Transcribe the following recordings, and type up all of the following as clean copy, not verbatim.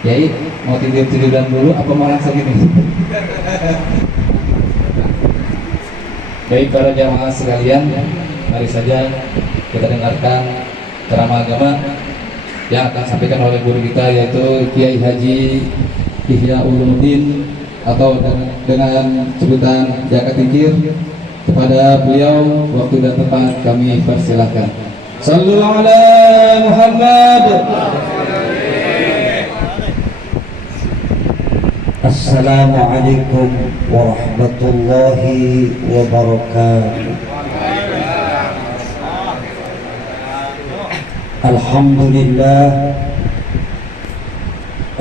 Yai, mau tidur-tiduran dulu apa mau langsung ini? Baik para jamaah sekalian, mari saja kita dengarkan ceramah agama yang akan disampaikan oleh guru kita, yaitu Kiai Haji Ihya Ulumuddin atau dengan sebutan Jaka Tingkir. Kepada beliau waktu dan tempat kami persilahkan. Sallu ala Muhammad. Assalamualaikum warahmatullahi wabarakatuh. Alhamdulillah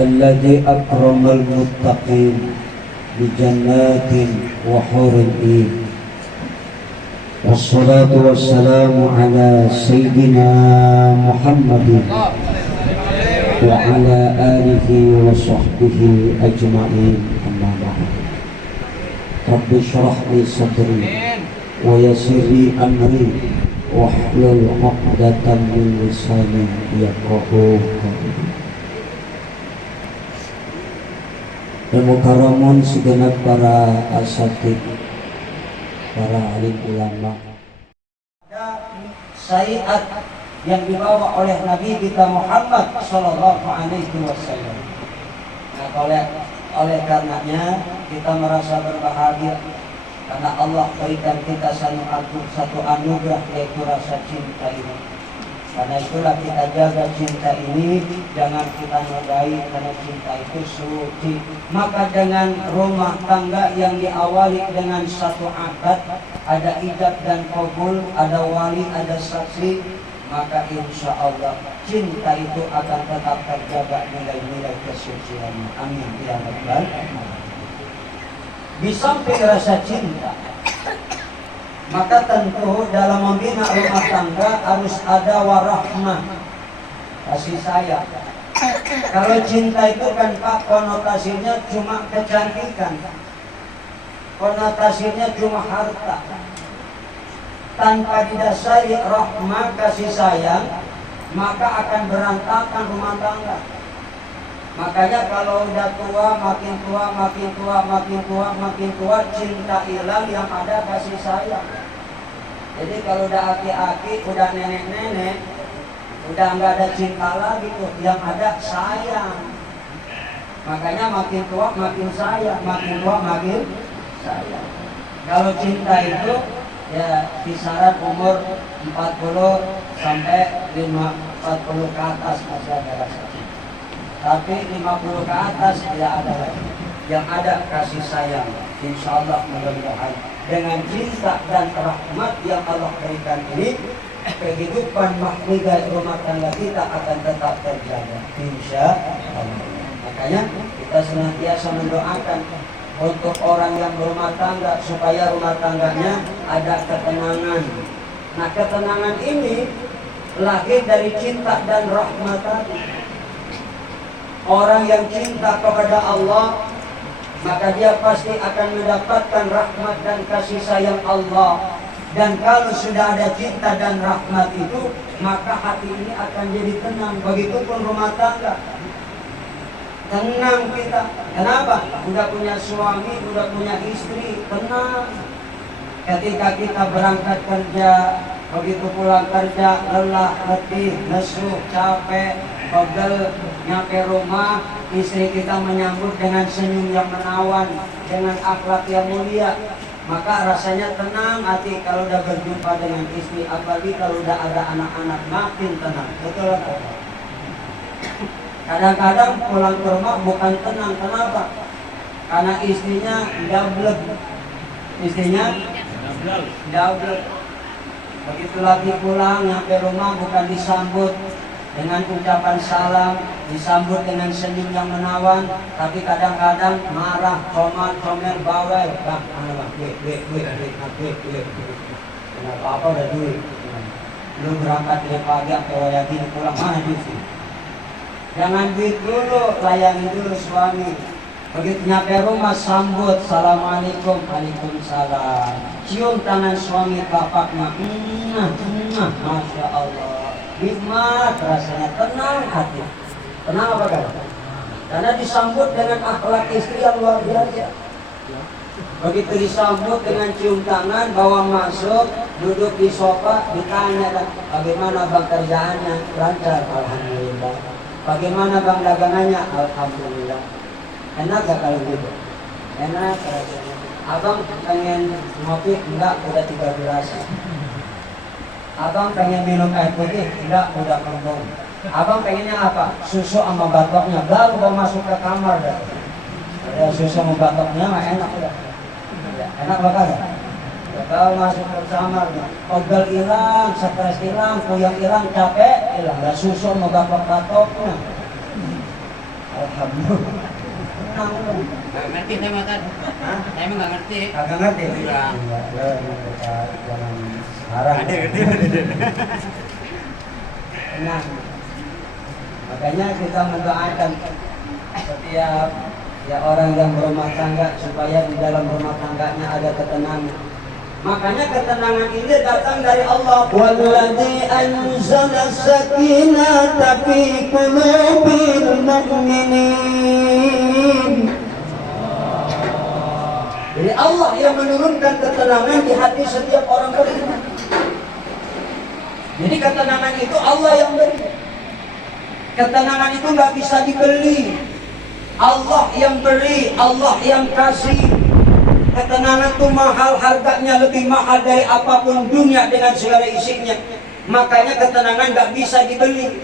alladzi akramal muttaqin bi jannatin wa huril 'ain. Wassalatu wassalamu ala sayyidina Muhammadin wa ala alihi wa sahbihi ajma'in, amma ba'd. Rabbi shrah li sadri wa yassir li amri wahlul 'uqdatam min lisani yafqahu qawli. Dan mukaramun segenap para asatidz, para alim ulama. Ada syariat yang dibawa oleh Nabi kita Muhammad Sallallahu Alaihi Wasallam. Nah, oleh karenanya kita merasa berbahagia karena Allah berikan kita satu anugerah, yaitu rasa cinta ini. Karena itulah kita jaga cinta ini, jangan kita nodai, karena cinta itu suci. Maka dengan rumah tangga yang diawali dengan satu akad, ada ijab dan qabul, ada wali, ada saksi, maka insya Allah cinta itu akan tetap terjaga nilai-nilai kesuciannya. Amin ya rabbal alamin. Di samping rasa cinta, maka tentu dalam membina rumah tangga harus ada warahmah, kasih sayang. Kalau cinta itu kan Pak, konotasinya cuma kecantikan, konotasinya cuma harta. Tanpa didasari rahmah, kasih sayang, maka akan berantakan rumah tangga. Makanya kalau udah tua, makin tua, makin tua, makin tua, makin tua, cinta hilang, yang ada kasih sayang. Jadi kalau udah aki-aki, udah nenek-nenek, udah nggak ada cinta lagi tuh, yang ada sayang. Makanya makin tua makin sayang, makin tua makin sayang. Kalau cinta itu ya kisaran umur 40 sampai 40 ke atas masih ada rasa cinta. Tapi 50 ke atas tidak ada lagi. Yang ada kasih sayang. Insya Allah mudah-mudahan dengan cinta dan rahmat yang Allah berikan ini, kehidupan mahligai rumah tangga kita akan tetap terjaga. Insya Allah. Makanya kita senantiasa mendoakan untuk orang yang berumah tangga supaya rumah tangganya ada ketenangan. Nah, ketenangan ini lahir dari cinta dan rahmat tadi. Orang yang cinta kepada Allah, maka dia pasti akan mendapatkan rahmat dan kasih sayang Allah. Dan kalau sudah ada cinta dan rahmat itu, maka hati ini akan jadi tenang. Begitupun rumah tangga, tenang kita. Kenapa? Udah punya suami, udah punya istri, tenang. Ketika kita berangkat kerja, begitu pulang kerja, lelah, letih, lesu, capek, pegel, nyampe rumah, istri kita menyambut dengan senyum yang menawan, dengan akhlak yang mulia, maka rasanya tenang hati kalau udah berjumpa dengan istri. Apalagi kalau udah ada anak-anak, makin tenang. Betul kan? Kadang-kadang pulang ke rumah bukan tenang. Kenapa? Karena istrinya double. Istrinya double. Begitu lagi pulang, nyampe rumah bukan disambut dengan ucapan salam, disambut dengan senyum yang menawan, tapi kadang-kadang marah, comel, bawel. Bang, kenapa apa udah duit? Lu berangkat dari pagi sampai wayang gini pulang, mana duit sih? Jangan duit dulu, layani dulu suami. Begitu nyampe rumah, sambut, assalamualaikum, waalaikumsalam. Cium tangan suami bapaknya, masya Allah. Nikmat rasanya, tenang hati. Tenang apa kan? Karena disambut dengan akhlak istri yang luar biasa. Begitu disambut dengan cium tangan, bawa masuk, duduk di sofa, ditanya kan, bagaimana bang kerjaannya? Lancar, alhamdulillah. Bagaimana bang dagangannya? Alhamdulillah. Enak gak kalau gitu? Enak rasanya. Abang pengen ngopi? Enggak, udah 3 gelas. Abang pengen minum air putih? Enggak, udah kembung. Abang pengennya apa? Susu sama batoknya. Baru mau masuk ke kamar dah. Ada susu sama batoknya mah enak udah. Enak bakal ya? Kalau masuk ke kamar, pegel hilang, stres hilang, puyeng hilang, capek hilang. Ada susu sama batok-batoknya. Alhamdulillah. Gak ngerti saya makan. Saya emang gak ngerti. Agak ngerti? Kurang. Jangan marah. Ada ngerti. Nah, makanya kita mendoakan setiap ya orang yang berumah tangga supaya di dalam rumah tangganya ada ketenangan. Makanya ketenangan ini datang dari Allah. Walladzi anzala sakinata fi qulubil mu'minin. Jadi Allah yang menurunkan ketenangan di hati setiap orang beriman. Jadi ketenangan itu Allah yang beri. Ketenangan itu nggak bisa dibeli. Allah yang beri, Allah yang kasih. Ketenangan itu mahal, harganya lebih mahal dari apapun dunia dengan segala isinya. Makanya ketenangan nggak bisa dibeli.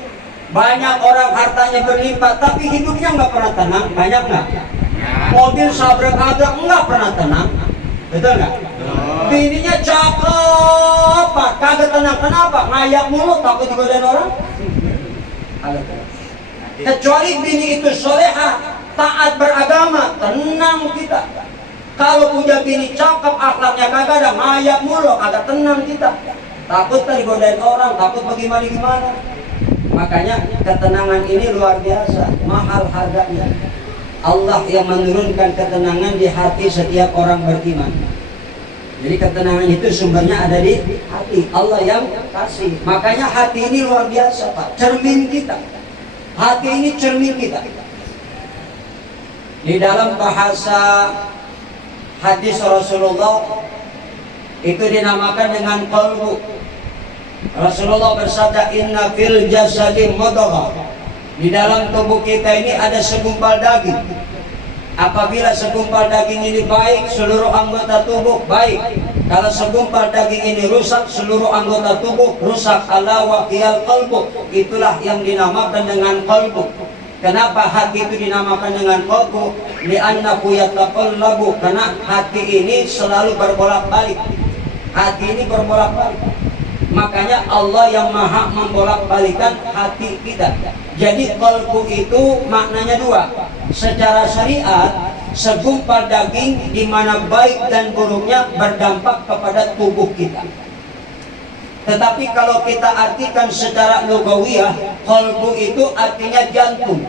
Banyak orang hartanya berlimpah, tapi hidupnya nggak pernah tenang. Banyak nggak? Mobil sabrak-abrak nggak pernah tenang. Betul nggak? Bininya cakep, Pak, kagak tenang. Kenapa? Ngayak mulu, takut digodain orang. Kecuali bini itu soleha, taat beragama, tenang kita. Kalau punya bini cakep, akhlaknya kagak ada, ngayak mulu, kagak tenang kita. Takut digodain orang, takut bagaimana-gimana. Makanya ketenangan ini luar biasa, mahal harganya. Allah yang menurunkan ketenangan di hati setiap orang beriman. Jadi ketenangan itu sumbernya ada di hati. Allah yang kasih. Makanya hati ini luar biasa, Pak. Cermin kita. Hati ini cermin kita. Di dalam bahasa hadis Rasulullah itu dinamakan dengan qalbu. Rasulullah bersabda, inna fil jasadi mudghah. Di dalam tubuh kita ini ada segumpal daging. Apabila segumpal daging ini baik, seluruh anggota tubuh baik. Kalau segumpal daging ini rusak, seluruh anggota tubuh rusak. Ala waqiyal qalbu. Itulah yang dinamakan dengan qalbu. Kenapa hati itu dinamakan dengan qalbu? Li'annahu yataqallabu. Karena hati ini selalu berbolak-balik. Hati ini berbolak-balik. Makanya Allah yang maha membolak-balikan hati kita. Jadi qalbu itu maknanya dua. Secara syariat, segumpal daging di mana baik dan buruknya berdampak kepada tubuh kita. Tetapi kalau kita artikan secara lugawiyah, qalbu itu artinya jantung.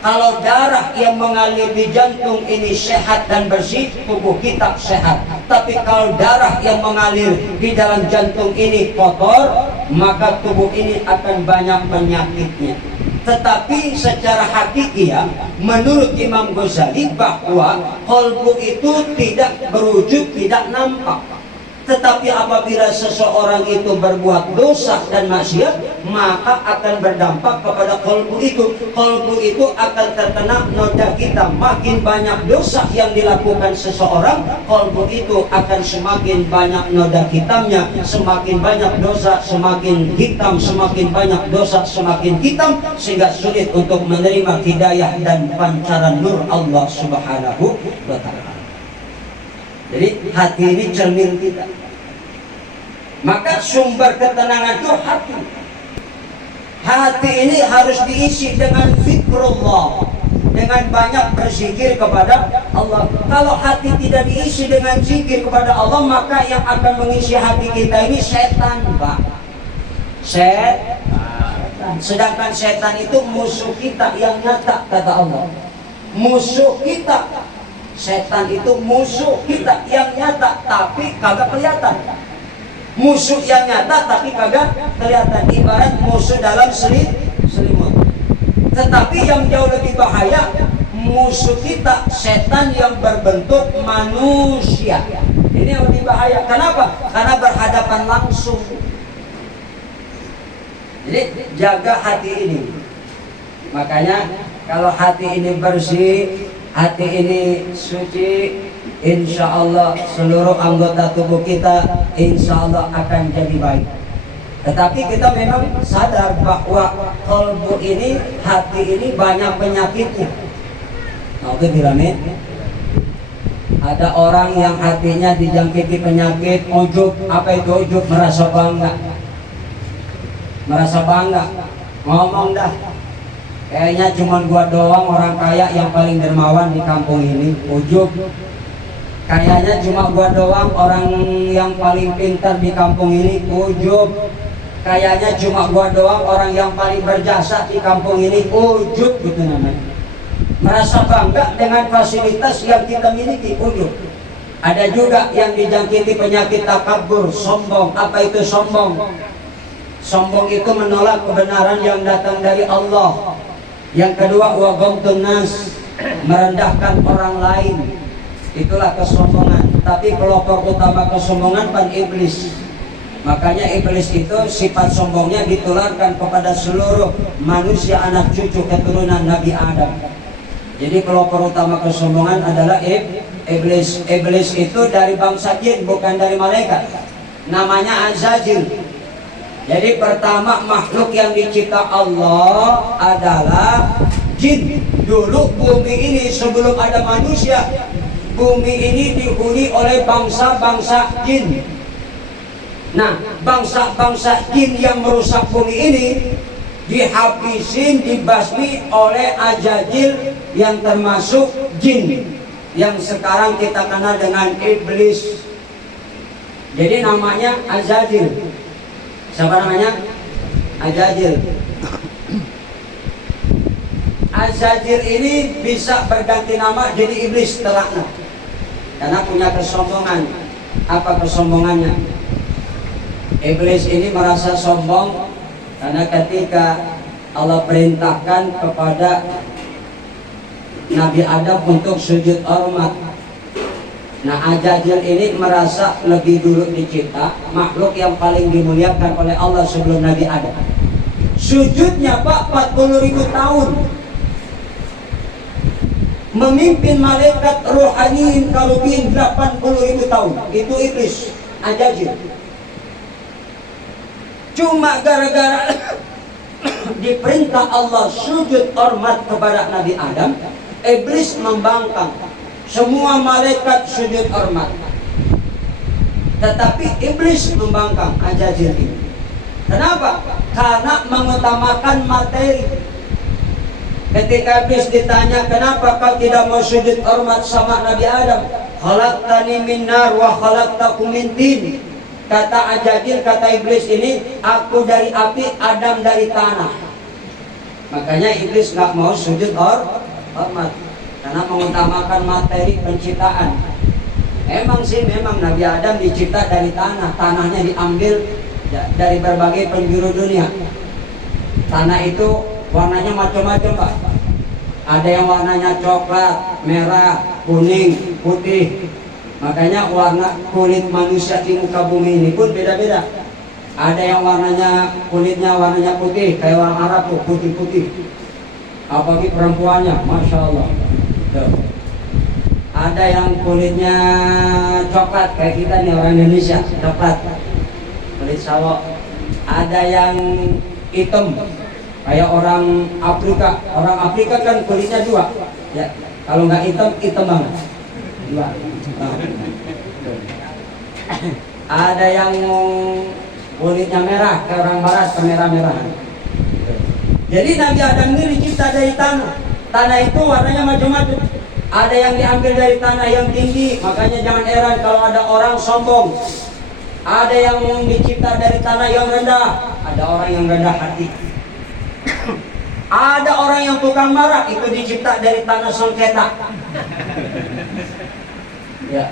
Kalau darah yang mengalir di jantung ini sehat dan bersih, tubuh kita sehat. Tapi kalau darah yang mengalir di dalam jantung ini kotor, maka tubuh ini akan banyak penyakitnya. Tetapi secara hakikiah, menurut Imam Ghazali bahwa qalbu itu tidak berwujud, tidak nampak. Tetapi apabila seseorang itu berbuat dosa dan maksiat, maka akan berdampak kepada qalbu itu. Qalbu itu akan terkena noda hitam. Makin banyak dosa yang dilakukan seseorang, qalbu itu akan semakin banyak noda hitamnya. Semakin banyak dosa, semakin hitam. Semakin banyak dosa, semakin hitam. Sehingga sulit untuk menerima hidayah dan pancaran nur Allah Subhanahu wa ta'ala. Jadi hati ini cermin kita. Maka sumber ketenangan itu hati. Hati ini harus diisi dengan zikrullah, dengan banyak berzikir kepada Allah. Kalau hati tidak diisi dengan zikir kepada Allah, maka yang akan mengisi hati kita ini setan, Pak. Setan. Sedangkan setan itu musuh kita yang nyata, kata Allah. Musuh kita. Setan itu musuh kita yang nyata, tapi kagak kelihatan. Musuh yang nyata tapi kagak kelihatan. Ibarat musuh dalam selimut. Tetapi yang jauh lebih bahaya, musuh kita setan yang berbentuk manusia. Ini yang lebih bahaya. Kenapa? Karena berhadapan langsung. Jadi jaga hati ini. Makanya kalau hati ini bersih, hati ini suci, insya Allah seluruh anggota tubuh kita insya Allah akan jadi baik. Tetapi kita memang sadar bahwa kalbu ini, hati ini banyak penyakitnya. Ada orang yang hatinya dijangkiti penyakit ujub. Apa itu ujub? Merasa bangga. Merasa bangga. Ngomong dah, kayaknya cuma gua doang orang kaya yang paling dermawan di kampung ini. Ujub. Kayaknya cuma gua doang orang yang paling pintar di kampung ini. Ujub. Kayaknya cuma gua doang orang yang paling berjasa di kampung ini. Ujub, gitu namanya. Merasa bangga dengan fasilitas yang kita miliki. Ujub. Ada juga yang dijangkiti penyakit takabur, sombong. Apa itu sombong? Sombong itu menolak kebenaran yang datang dari Allah. Yang kedua, wa ghamtun nas, merendahkan orang lain. Itulah kesombongan. Tapi pelopor utama kesombongan pan iblis. Makanya iblis itu sifat sombongnya ditularkan kepada seluruh manusia anak cucu keturunan Nabi Adam. Jadi pelopor utama kesombongan adalah iblis. Iblis itu dari bangsa jin, bukan dari malaikat. Namanya Azazil. Jadi pertama makhluk yang dicipta Allah adalah jin. Dulu bumi ini sebelum ada manusia, bumi ini dihuni oleh bangsa-bangsa jin. Nah, bangsa-bangsa jin yang merusak bumi ini dihabisin, dibasmi oleh Azazil yang termasuk jin yang sekarang kita kenal dengan iblis. Jadi namanya Azazil. Siapa namanya? Azazil. Azazil ini bisa berganti nama jadi iblis telaknat karena punya kesombongan. Apa kesombongannya? Iblis ini merasa sombong karena ketika Allah perintahkan kepada Nabi Adam untuk sujud hormat. Nah, Azazil ini merasa lebih dulu dicipta, makhluk yang paling dimuliakan oleh Allah sebelum Nabi Adam. Sujudnya Pak 40.000 tahun. Memimpin malaikat rohaniin karubin 80.000 tahun. Itu iblis, Azazil. Cuma gara-gara diperintah Allah sujud hormat kepada Nabi Adam, iblis membangkang. Semua malaikat sujud hormat, tetapi iblis membangkang Azazil ini. Kenapa? Karena mengutamakan materi. Ketika iblis ditanya, kenapa kau tidak mau sujud hormat sama Nabi Adam? Khalaqtani min nar wa khalaqtakum min tin. Kata Azazil, kata iblis ini, aku dari api, Adam dari tanah. Makanya iblis nggak mau sujud hormat karena mengutamakan materi penciptaan. Memang Nabi Adam dicipta dari tanah. Tanahnya diambil dari berbagai penjuru dunia. Tanah itu warnanya macam-macam Pak. Ada yang warnanya coklat, merah, kuning, putih. Makanya warna kulit manusia di muka bumi ini pun beda-beda. Ada yang kulitnya warnanya putih, kayak orang Arab tuh, putih-putih. Apalagi perempuannya, Masya Allah. Tuh. Ada yang kulitnya coklat, kayak kita nih orang Indonesia, coklat, kulit sawo. Ada yang hitam, kayak orang Afrika. Orang Afrika kan kulitnya dua, ya. Kalau nggak hitam, hitam banget. Dua. Nah. Ada yang kulitnya merah, kayak orang barat, kemerah-merahan. Jadi Nabi Adam ini dicipta dari tanah. Tanah itu warnanya macam-macam. Ada yang diambil dari tanah yang tinggi, makanya jangan heran kalau ada orang sombong. Ada yang dicipta dari tanah yang rendah, ada orang yang rendah hati. Ada orang yang tukang marah, itu dicipta dari tanah sengketa. Ya.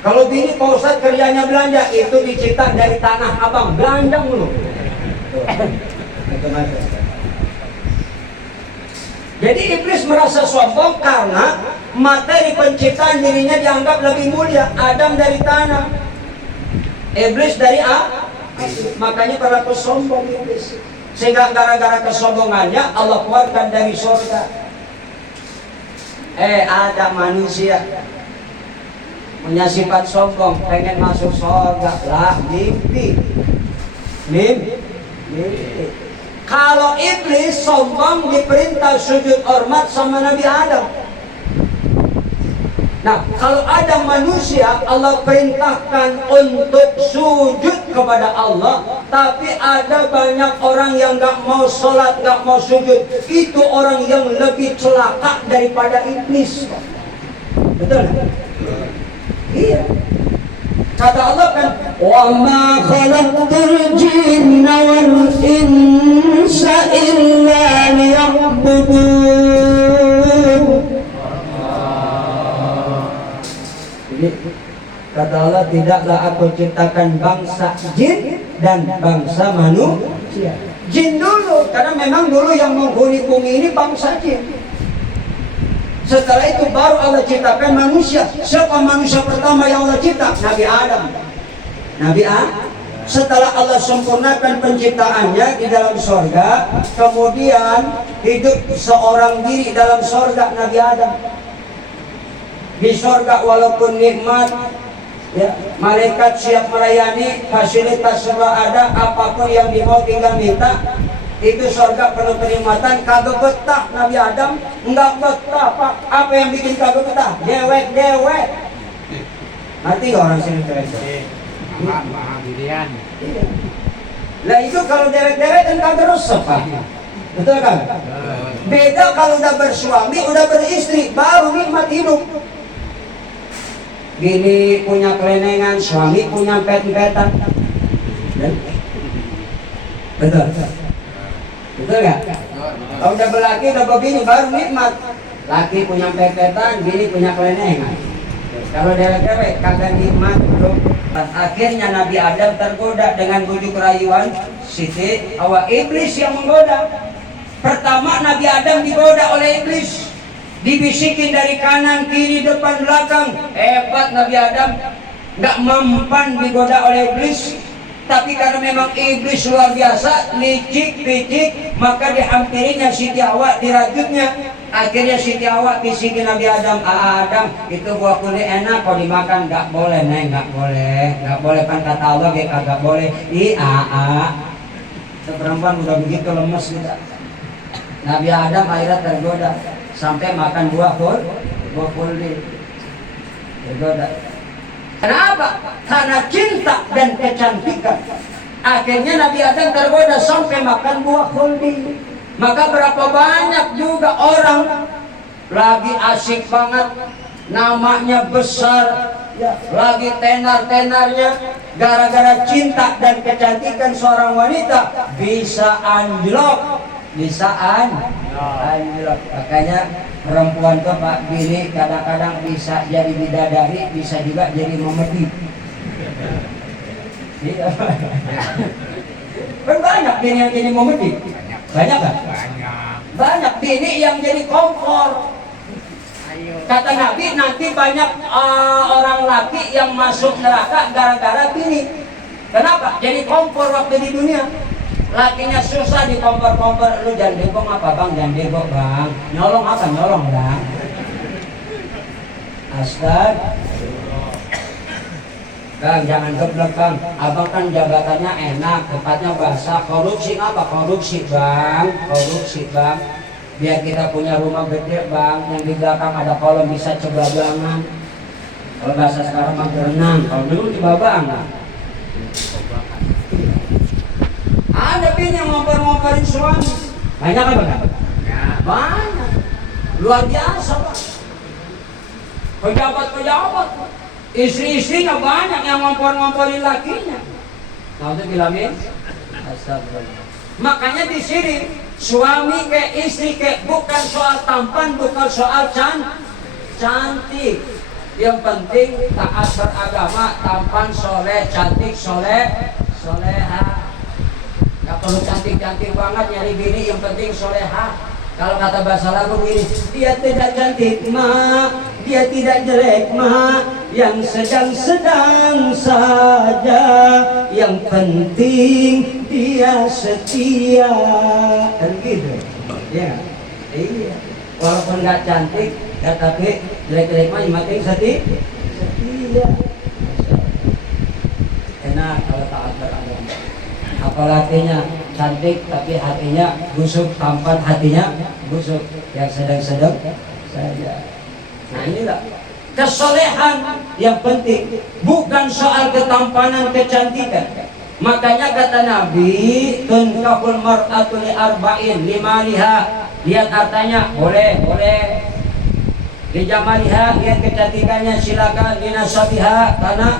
Kalau bini Pak Ustadz kerjanya belanja, itu dicipta dari tanah abang, belanja mulu. Jadi iblis merasa sombong karena materi penciptaan dirinya dianggap lebih mulia. Adam dari tanah, iblis dari makanya berlaku sombong iblis. Sehingga gara-gara kesombongannya Allah keluarkan dari surga. Ada manusia punya sifat sombong, pengen masuk surga lah, mimpi. Kalau iblis sombong diperintah sujud hormat sama Nabi Adam. Nah, kalau ada manusia Allah perintahkan untuk sujud kepada Allah, tapi ada banyak orang yang gak mau sholat, gak mau sujud. Itu orang yang lebih celaka daripada iblis. Betul? Iya. Kata Allah kan, wa ma khalaqtul jinna wal insa illa liya'budun. Jadi kata Allah, tidaklah aku ciptakan bangsa jin dan bangsa manusia. Jin dulu, karena memang dulu yang menghuni bumi ini bangsa jin. Setelah itu baru Allah ciptakan manusia. Siapa manusia pertama yang Allah cipta? Nabi Adam. Nabi Adam. Setelah Allah sempurnakan penciptaannya di dalam sorga, kemudian hidup seorang diri dalam sorga Nabi Adam. Di sorga walaupun nikmat, ya, malaikat siap melayani, fasilitas semua ada, apapun yang dimau tinggal minta. Itu sorga penuh kenikmatan. Kagak betah Nabi Adam, enggak betah Pak. Apa yang bikin kagak betah? Dewek. Nanti orang sini dewek. Lah itu kalau dewek kan kagak resep Pak. Betul kan? Beda kalau udah bersuami, udah beristri, baru nikmat hidup. Bini punya kelenengan, suami punya pet-petan. Betul. Betul gak? Kalau udah berlaki, udah begini, baru nikmat. Laki punya pet-petan, bini punya kelenengan. Kalau dewek-dewek kagak nikmat bro. Akhirnya Nabi Adam tergoda dengan bujuk rayuan Siti Hawa. Iblis yang menggoda. Pertama Nabi Adam digoda oleh iblis, dibisikin dari kanan, kiri, depan, belakang. Hebat Nabi Adam, gak mempan digoda oleh iblis. Tapi karena memang iblis luar biasa, licik, picik, maka dihampirinya Siti Hawa, dirajutnya. Akhirnya Siti Hawa bisikin Nabi Adam, Adam, itu buah kulit enak, kalau dimakan. Gak boleh, Neng, gak boleh. Gak boleh, kan kata Allah, gak boleh. Perempuan udah begitu lemes gitu. Nabi Adam akhirnya tergoda sampai makan buah kulit. Tergoda. Kenapa? Karena cinta dan kecantikan. Akhirnya Nabi Adam tergoda sampai makan buah khuldi. Maka berapa banyak juga orang lagi asik banget, namanya besar, ya, lagi tenar-tenarnya, gara-gara cinta dan kecantikan seorang wanita bisa anjlok. Makanya perempuan tuh Pak Bini kadang-kadang bisa jadi bidadari, bisa juga jadi memedi. Banyak bini yang jadi memedi. Banyak kan? Banyak bini yang jadi kompor. Kata Nabi, nanti banyak orang laki yang masuk neraka gara-gara bini. Kenapa? Jadi kompor waktu di dunia. Lakinya susah di kompor-kompor. Lu jangan degong apa bang? Jangan degong bang. Nyolong apa? Nyolong bang. Astaga. Bang jangan geblek bang. Abang kan jabatannya enak, tempatnya basah. Korupsi apa? Korupsi bang. Korupsi bang. Biar kita punya rumah gede bang, yang di belakang ada kolam bisa cebabangan. Kalau bahasa sekarang mah berenang. Kalau dulu di babangan. Ada bini yang ngompor-ngomporin suami. Banyak apa enggak? Banyak. Luar biasa Pak. Pejabat-pejabat, istri-istrinya banyak yang ngompor-ngomporin lakinya. Nah itu bilangin astagfirullah. Makanya di sini suami ke istri ke bukan soal tampan, bukan soal cantik. Yang penting taat beragama, tampan, soleh, cantik, soleha. Gak perlu cantik-cantik banget nyari bini, yang penting soleha. Kalau kata bahasa lagu begini, dia tidak cantik ma, dia tidak jelek ma, yang sedang-sedang saja, yang penting dia setia. Kan gitu ya. Iya, walaupun nggak cantik ya, tapi jelek-jelek mah yang penting setia. Enak kalau taat beragama. Apalagi cantik tapi hatinya busuk, tampan hatinya busuk, yang sedang-sedang saja. Nah inilah kesolehan yang penting, bukan soal ketampanan, kecantikan. Makanya kata Nabi, tunkahul mar'atu li arba'in limaliha, lihat hartanya boleh, li jamaliha, lihat kecantikannya silakan, linasabiha karena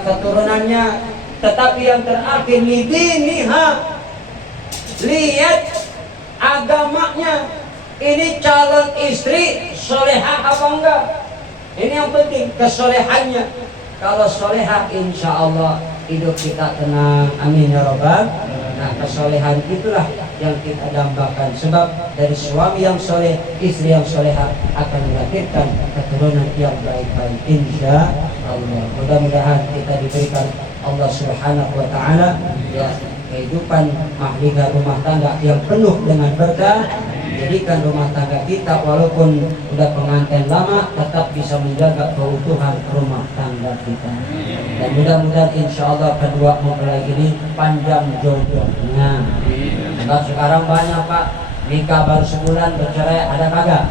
keturunannya, tetapi yang terakhir lidiniha, lihat agamanya. Ini calon istri solehah apa enggak? Ini yang penting, kesolehannya. Kalau solehah, insya Allah hidup kita tenang, amin ya robbal. Nah, kesolehan itulah yang kita dambakan. Sebab dari suami yang soleh, istri yang solehah akan melahirkan keturunan yang baik-baik, insya Allah. Mudah-mudahan kita diberikan Allah Subhanahu wa Ta'ala ya kehidupan mahliga rumah tangga yang penuh dengan berkah. Jadikan rumah tangga kita walaupun udah pengantin lama tetap bisa menjaga keutuhan rumah tangga kita. Dan mudah-mudahan insya Allah kedua mempelai ini panjang jodohnya. Sebab sekarang banyak Pak, nikah baru sebulan bercerai ada kagak?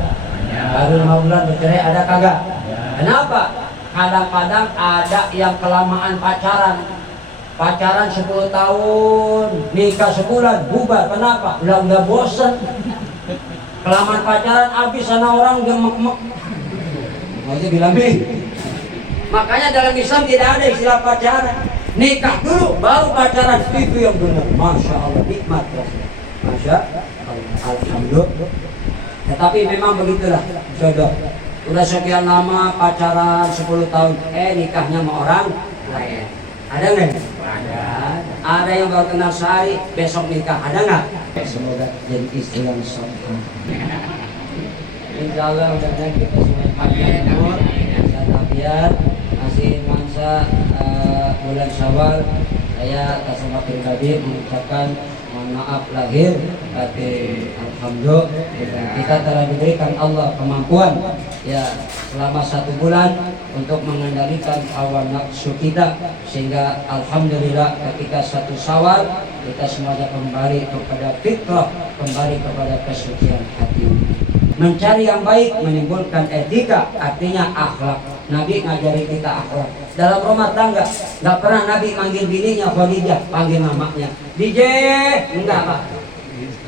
Baru 5 bulan bercerai ada kagak? Kenapa? Kadang-kadang ada yang kelamaan pacaran 10 tahun, nikah sebulan, bubar. Kenapa? Udah bosan. Kelamaan pacaran habis sana orang gemek-mek. Masih bilang nih. Makanya dalam Islam tidak ada istilah pacaran. Nikah dulu baru pacaran, itu yang benar. Masya Allah, nikmat ya. Masya Allah, alhamdulillah. Tetapi memang begitulah jodoh. Udah sekian lama pacaran 10 tahun, nikahnya sama orang lain. Ada nggak? Ada yang baru kenal sehari, besok nikah, ada nggak? Semoga jadi istri yang soleh. Insya Allah mudah-mudahan kita semua panjang umur, sehat walafiat, masih masa bulan Syawal. Saya atas nama pribadi mengucapkan mohon maaf lahir batin. Alhamdulillah kita telah diberikan Allah kemampuan ya selama 1 bulan untuk mengendalikan hawa nafsu kita, sehingga alhamdulillah ketika 1 Syawal kita semuanya kembali kepada fitrah, kembali kepada kesucian hati. Mencari yang baik menimbulkan etika, artinya akhlak. Nabi ngajari kita akhlak. Dalam rumah tangga nggak pernah Nabi manggil bininya Khadijah, panggil mamanya DJ, enggak Pak.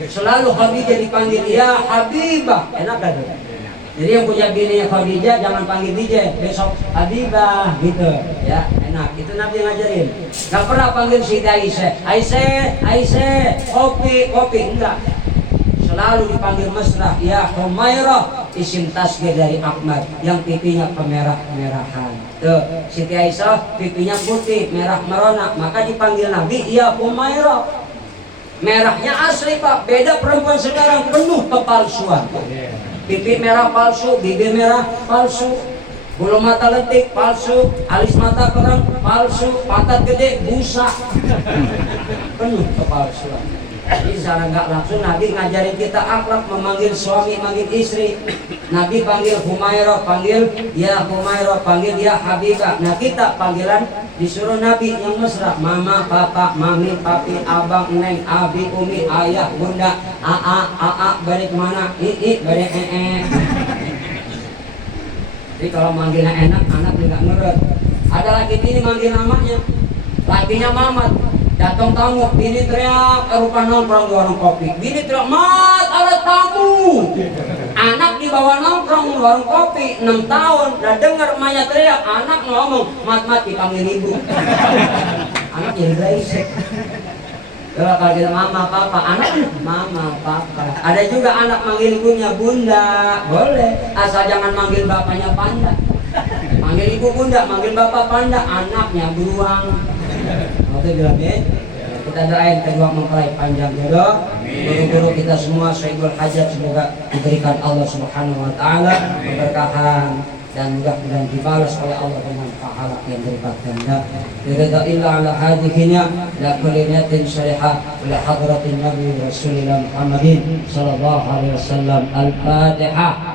Selalu Khadijah dipanggil ya Habibah, enak kan? Jadi yang punya bininya Khadijah jangan panggil DJ, besok Habibah gitu ya, enak. Itu Nabi ngajarin. Nggak pernah panggil Siti Aisyah, kopi, enggak. Selalu dipanggil mesra, ya Humairah, isim tasghir dari Ahmad, yang pipinya kemerah-merahan. Tuh, Siti Aisyah pipinya putih, merah merona, maka dipanggil Nabi ya Humairah. Merahnya asli Pak, beda perempuan sekarang penuh kepalsuan. Pipi merah palsu, bibir merah palsu, bulu mata letik palsu, alis mata kerang palsu, pantat gede busa, penuh kepalsuan. Jadi secara nggak langsung Nabi ngajarin kita akhlak, memanggil suami, manggil istri. Nabi panggil Humairah, panggil ya Humairah, panggil ya Habibah. Nah kita panggilan disuruh Nabi yang mesra, mama, papa, mami, papi, abang, neng, abi, umi, ayah, bunda, aa, balik mana, balik Jadi kalau manggilnya enak, anak juga nurut. Ada laki ini manggil namanya, lakinya Mamat. Datang tamu, bini teriak, rupa nongkrong di warung kopi. Bini teriak, mat, ada tamu. Anak dibawa nongkrong di warung kopi 6 tahun. Udah dengar emaknya teriak, anak ngomong, mat dipanggil ibu. Anak jadi berisik. Kalau kita mama, papa, anak mama, papa. Ada juga anak manggil ibunya bunda, boleh. Asal jangan manggil bapaknya panda. Manggil ibu bunda, manggil bapak panda, anaknya beruang. Itu bilang kita doain kedua mempelai panjang jodoh. Guru-guru kita semua Syaikul Hajat semoga diberikan Allah Subhanahu wa taala keberkahan dan mudah-mudahan dibalas oleh Allah dengan pahala yang berlipat ganda. Ridha illa ala hadhihinya la kulli niyatin salihah li hadratin Nabi Rasulillah Muhammadin sallallahu alaihi wasallam. Al-Fatihah.